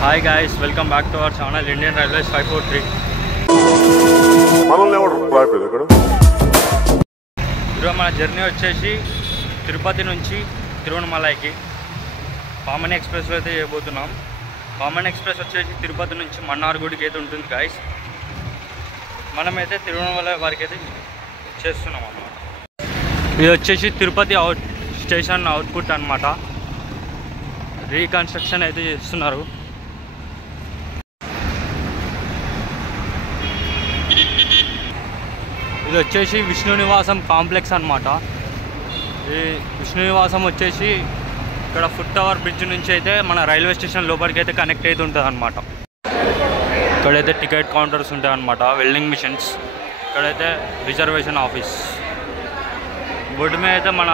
Hi guys, welcome back to our channel Indian railways 543. ఈరోజు మన journey వచ్చేసి తిరుపతి నుంచి తిరువణమలైకి పామని ఎక్స్ప్రెస్లో అయితే చేయబోతున్నాం. పామని ఎక్స్ప్రెస్ వచ్చేసి తిరుపతి నుంచి మన్నార్గుడికి అయితే ఉంటుంది గైస్. మనమైతే తిరువణమలై వారికి అయితే చేస్తున్నాం అన్నమాట. ఇది వచ్చేసి తిరుపతి స్టేషన్ అవుట్పుట్ అన్నమాట. రీకన్స్ట్రక్షన్ అయితే చేస్తున్నారు. ఇది వచ్చేసి విష్ణు నివాసం కాంప్లెక్స్ అన్నమాట. ఈ విష్ణు నివాసం వచ్చేసి ఇక్కడ ఫుట్ టవర్ బ్రిడ్జ్ నుంచి అయితే మన రైల్వే స్టేషన్ లోపలికి అయితే కనెక్ట్ అయితే ఉంటుంది అన్నమాట. ఇక్కడైతే టికెట్ కౌంటర్స్ ఉంటాయి అన్నమాట, వెల్డింగ్ మిషన్స్. ఇక్కడైతే రిజర్వేషన్ ఆఫీస్. బోర్డు మీద అయితే మన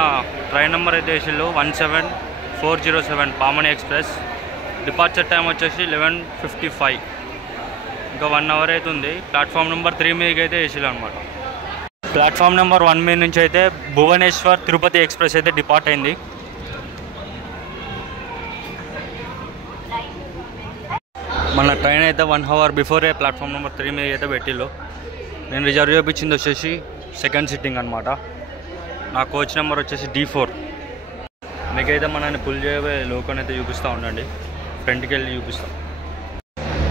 ట్రైన్ నెంబర్ అయితే వేసిళ్ళు 17407 పామని ఎక్స్ప్రెస్. డిపార్చర్ టైం వచ్చేసి 11:55. ఇంకా 1 అవర్ అయితే ఉంది. ప్లాట్ఫామ్ నెంబర్ 3 మీదకి అయితే వేసిళ్ళు అనమాట. ప్లాట్ఫామ్ నెంబర్ 1 మీద నుంచి అయితే భువనేశ్వర్ తిరుపతి ఎక్స్ప్రెస్ అయితే డిపార్ట్ అయింది. మన ట్రైన్ అయితే 1 అవర్ బిఫోరే ప్లాట్ఫామ్ నెంబర్ 3 మీద అయితే పెట్టిళ్ళు. నేను రిజర్వ్ చేయించింది వచ్చేసి సెకండ్ సిట్టింగ్ అనమాట. నా కోచ్ నెంబర్ వచ్చేసి D4. మీకైతే మనల్ని పుల్ చేయబోయే లోకోని అయితే చూపిస్తూ ఉండండి. ఫ్రంట్కి వెళ్ళి చూపిస్తాం.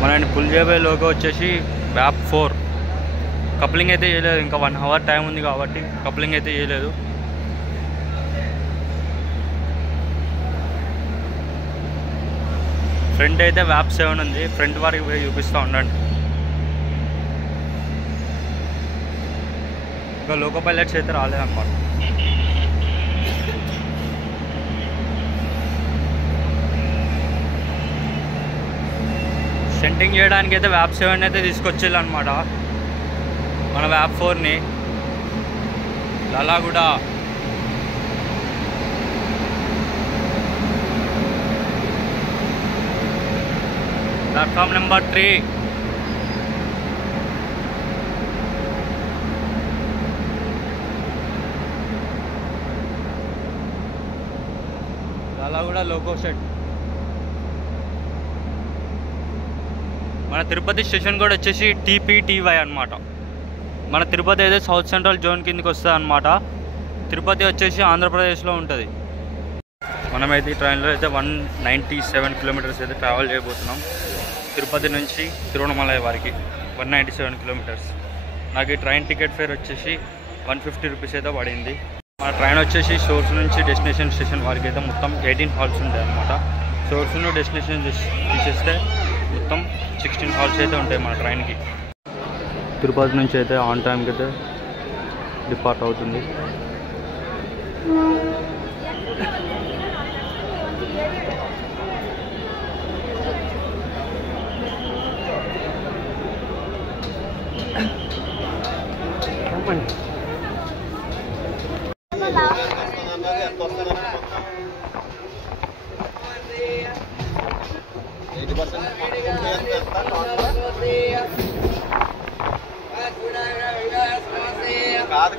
మనల్ని పుల్ చేయబోయే లోకో వచ్చేసి వ్యాప్ 4. కప్లింగ్ అయితే చేయలేదు, ఇంకా 1 అవర్ టైం ఉంది కాబట్టి కప్లింగ్ అయితే చేయలేదు. ఫ్రంట్ అయితే వ్యాప్ 7 ఉంది. ఫ్రంట్ వారికి పోయి చూపిస్తూ ఉండండి. ఇంకా లోకో పైలట్స్ అయితే రాలేదన్నమాట. సెంటింగ్ చేయడానికి అయితే వ్యాప్ 7 అయితే తీసుకొచ్చేళ్ళు అనమాట. మన వ్యాప్ 4ని Lallaguda platform number 3. Lallaguda loco shed. మన తిరుపతి స్టేషన్ కూడా వచ్చేసి TPTY అనమాట. మన తిరుపతి అయితే సౌత్ సెంట్రల్ జోన్ కిందకి వస్తుంది అనమాట. తిరుపతి వచ్చేసి ఆంధ్రప్రదేశ్లో ఉంటుంది. మనమైతే ఈ ట్రైన్లో అయితే 197 కిలోమీటర్స్ అయితే ట్రావెల్ చేయబోతున్నాం. తిరుపతి నుంచి తిరువణమలై వారికి 197 కిలోమీటర్స్. నాకు ఈ ట్రైన్ టికెట్ ఫేర్ వచ్చేసి 150 రూపీస్ అయితే పడింది. మన ట్రైన్ వచ్చేసి సోర్స్ నుంచి డెస్టినేషన్ స్టేషన్ వారికి అయితే మొత్తం 18 హాల్స్ ఉంటాయి అన్నమాట. సోర్స్ నుండి డెస్టినేషన్ తీసేస్తే మొత్తం 16 హాల్స్ అయితే ఉంటాయి మన ట్రైన్కి. తిరుపతి నుంచి అయితే ఆన్ టైంకి అయితే డిపార్ట్ అవుతుంది.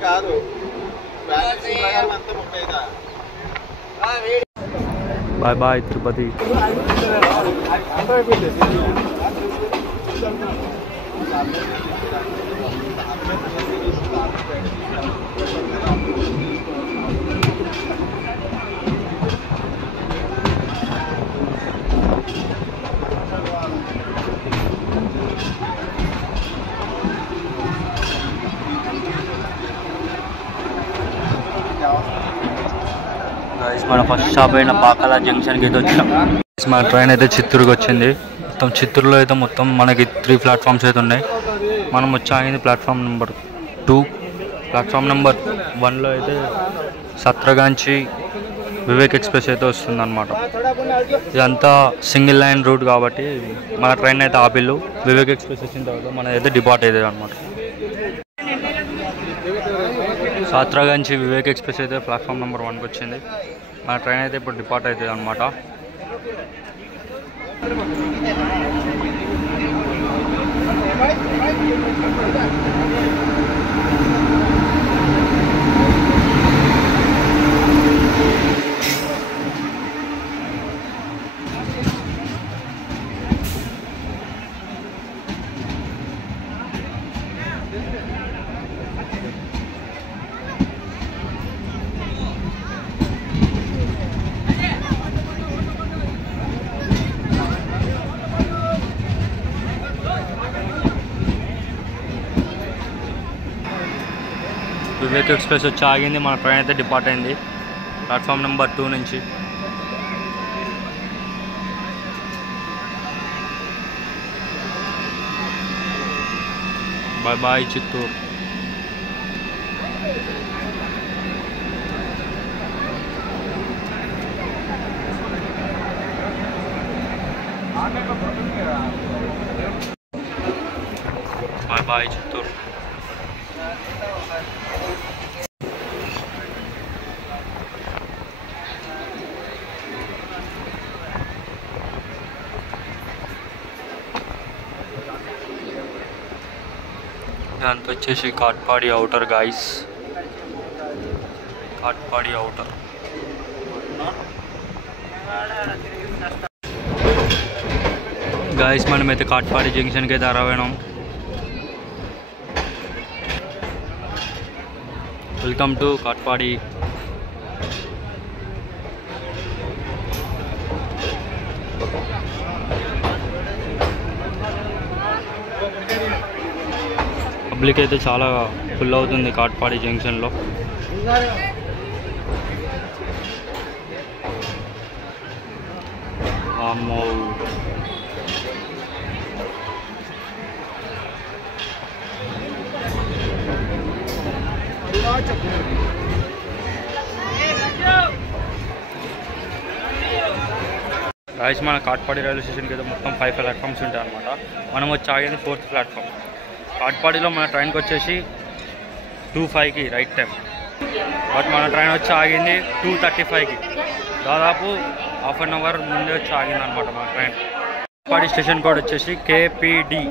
కాదు బాయ్ బాయ్ తిరుపతి. మన ఫస్ట్ స్టాప్ అయిన పాకాల జంక్షన్కి అయితే వచ్చినాం. మన ట్రైన్ అయితే చిత్తూరుకి వచ్చింది. మొత్తం చిత్తూరులో అయితే మొత్తం మనకి 3 ప్లాట్ఫామ్స్ అయితే ఉన్నాయి. మనం వచ్చాగింది ప్లాట్ఫామ్ నెంబర్ 2. ప్లాట్ఫామ్ నెంబర్ 1లో అయితే సత్రగాంచి వివేక్ ఎక్స్ప్రెస్ అయితే వస్తుందన్నమాట. ఇదంతా సింగిల్ లైన్ రూట్ కాబట్టి మన ట్రైన్ అయితే ఆపిల్లు. వివేక్ ఎక్స్ప్రెస్ వచ్చిన తర్వాత మన అయితే డిపార్ట్ అవుతుంది అనమాట. సాత్రాగంచి వివేక్ ఎక్స్ప్రెస్ అయితే ప్లాట్ఫామ్ నెంబర్ 1కి వచ్చింది. మన ట్రైన్ అయితే ఇప్పుడు డిపార్ట్ అవుతుంది అనమాట. వివేక్ ఎక్స్ప్రెస్ వచ్చి ఆగింది. మన ట్రైన్ అయితే డిపార్ట్ అయింది ప్లాట్ఫామ్ నెంబర్ 2 నుంచి. Bye bye Chittoor. Bye bye Chittoor. ఇదంతా వచ్చేసి Katpadi outer guys, Katpadi outer. Guys మనమైతే కాట్పాడి జంక్షన్కి అయితే అరవైనాం. Welcome to Katpadi. పబ్లిక్ అయితే చాలా ఫుల్ అవుతుంది కాట్పాడి జంక్షన్లో. అమ్మో గాయస్ మన కాట్పాడి రైల్వే స్టేషన్కి అయితే మొత్తం 5 ప్లాట్ఫామ్స్ ఉంటాయి అన్నమాట. మనం వచ్చి ఆగేది 4th ప్లాట్ఫామ్. కాట్పాడిలో మన ట్రైన్కి వచ్చేసి 2:05కి రైట్ టైం, బట్ మన ట్రైన్ వచ్చి ఆగింది 2:35కి. దాదాపు హాఫ్ అన్ అవర్ ముందే వచ్చి ఆగింది అనమాట మన ట్రైన్. కాట్పాడి స్టేషన్ కోడ్ వచ్చేసి KPD.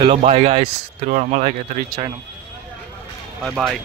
చలో బాయ్ గాయస్, తిరువణమలకి అయితే రీచ్ అయినాం. Bye bye.